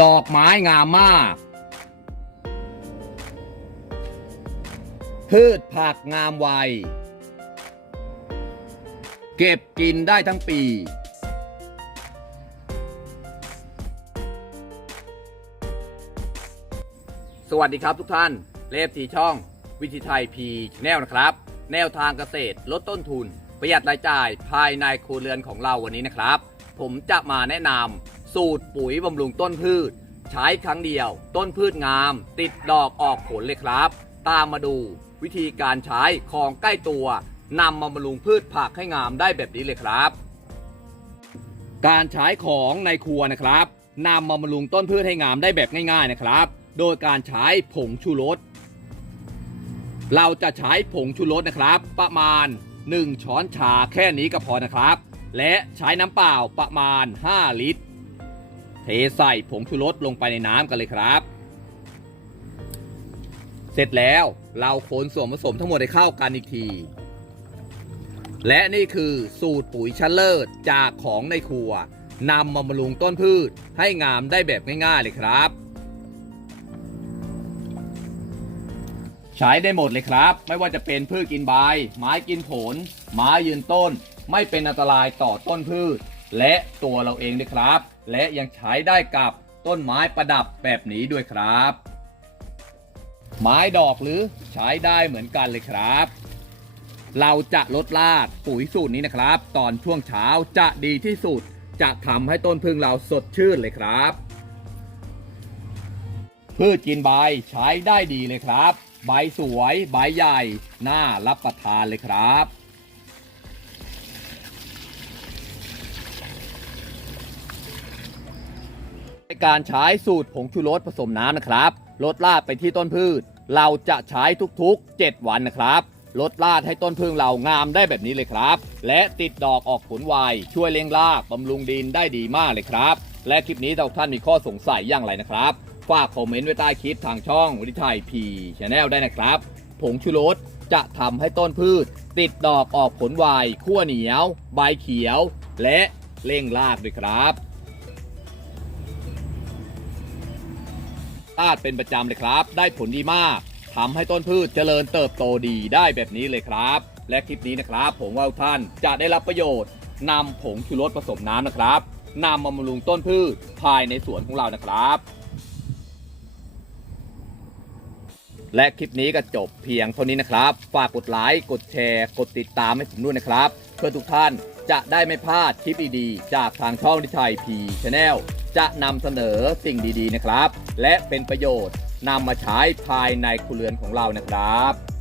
ดอกไม้งามมาก พืชผักงามวัยเก็บกินได้ทั้งปี สวัสดีครับทุกท่าน เลฟทีช่อง วิธีไทยพีแนลนะครับ แนวทางเกษตรลดต้นทุน ประหยัดรายจ่ายภายในครัวเรือนของเราวันนี้นะครับ ผมจะมาแนะนำ สูตรปุ๋ยบำรุงต้นพืช ใช้ครั้งเดียว ต้นพืชงาม ติดดอกออกผลเลยครับ ตามมาดูวิธีการใช้ของใกล้ตัวนำมาบำรุงพืชผักให้งามได้แบบนี้เลยครับ การใช้ของในครัวนะครับนำมาบำรุงต้นพืชให้งามได้แบบง่าย ๆนะครับ โดยการใช้ผงชูรสเราจะใช้ผงชูรสนะครับ ประมาณ 1 ช้อนชาแค่นี้ก็พอนะครับ และใช้น้ำเปล่าประมาณ 5 ลิตร เทใส่ผงชูรสลงไปในน้ำกันเลยครับ เสร็จแล้วเราคนส่วนผสมทั้งหมดให้เข้ากันอีกที และนี่คือสูตรปุ๋ยชั้นเลิศจากของในครัวนำมาบำรุงต้นพืชให้งามได้แบบง่ายๆเลยครับ ใช้ได้หมดเลยครับ ไม่ว่าจะเป็นพืชกินใบ ไม้กินผล ไม้ยืนต้น ไม่เป็นอันตรายต่อต้นพืช และตัวเราเองด้วยครับ และยังใช้ได้กับต้นไม้ประดับแบบนี้ด้วยครับ ไม้ดอกหรือใช้ได้เหมือนกันเลยครับ เราจะลดลาดปุ๋ยสูตรนี้นะครับ ตอนช่วงเช้าจะดีที่สุด จะทำให้ต้นพึ่งเราสดชื่นเลยครับ พืชกินใบใช้ได้ดีเลยครับ ใบสวย ใบใหญ่ น่ารับประทานเลยครับ ใน การใช้สูตรผงชูรสผสมน้ำนะครับลดลาดไปที่ต้นพืช เราจะใช้ทุกๆ 7 วันนะครับลดลาดให้ต้นพึ่งเรางามได้แบบนี้เลยครับ และติดดอกออกผลไวช่วยเลี้ยงรากบำรุงดินได้ดีมากเลยครับ และคลิปนี้ถ้าท่านมีข้อสงสัยอย่างไรนะครับ ฝากคอมเมนต์ไว้ใต้คลิปทางช่องวิทยพีชแนลได้นะครับ ผงชูรสจะทำให้ต้นพืช ติดดอกออกผลไวขั้วเหนียว ใบเขียว และเร่งรากด้วยครับ ลาดเป็นประจำเลยครับ ได้ผลดีมากทำให้ต้นพืชเจริญเติบโตดีได้แบบนี้เลยครับ และคลิปนี้นะครับ ผมว่าท่านจะได้รับประโยชน์นำผงชูรสผสมน้ำนะครับนำมาบำรุงต้นพืชภายในสวนของเรานะครับ และคลิปนี้ก็จบเพียงเท่านี้นะครับ ฝากกดไลค์กดแชร์ กดติดตามให้ผมด้วยนะครับ เพื่อทุกท่านจะได้ไม่พลาดคลิปดีๆจากทางช่องดิชัยพีชาแนล จะนำเสนอสิ่งดีๆนะครับ และเป็นประโยชน์นำมาใช้ภายในครัวเรือนของเรานะครับ